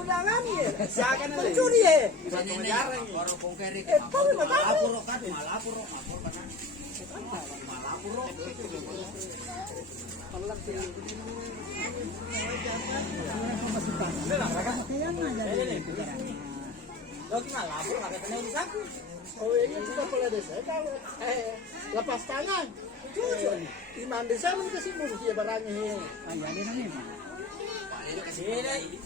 undangan ya. Siakan mencuri ya. Jarang baru bongkeri. Tapi Lapor kan, lapor kan. Lapor. Oh ini juga kepala desa kalau lepas tangan. Jujur, iman desa mana kasih murus ya barangnya.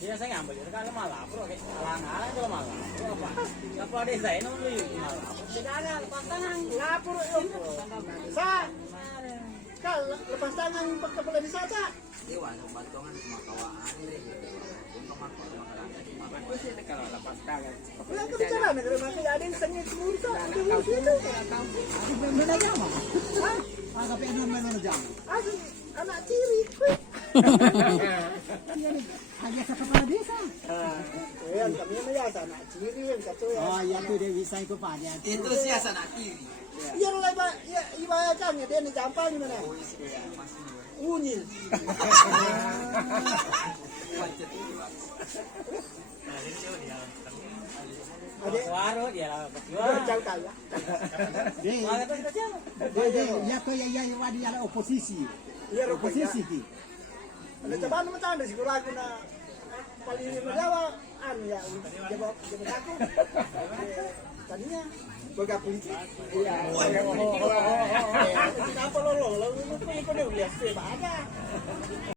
Dia saya ngambil itu kan malah lapor kayak alang-alang kalau malah apa lapor desa ini malah lapor tidak ada lepas tangan Lapor desa. Kalau lepas tangan kepala desa tak? Dewan bantuan cuma kawaan deh. kalau lepas tangan Yang kebicaraan negara makanya ada yang sengit semua tak? Ada urus itu. Asli anak tiri. Hanya kepala desa. Yang kami biasa anak tiri yang kata ya. Oh, ya tu dia bisa ikut pajak. Itu siasa nak kiri. Iya lah ya ibaratnya dia ni gampang gimana? Unyil. Ada warung dia lah jauh kaya. Ya tu ya wadi ala oposisi. Iya Oposisi ki. Ada cobaan macam ada sih lagu na paling Jawa ya jawab aku. Tadinya boga politik. Iya. Kenapa lo itu lihat sih ada.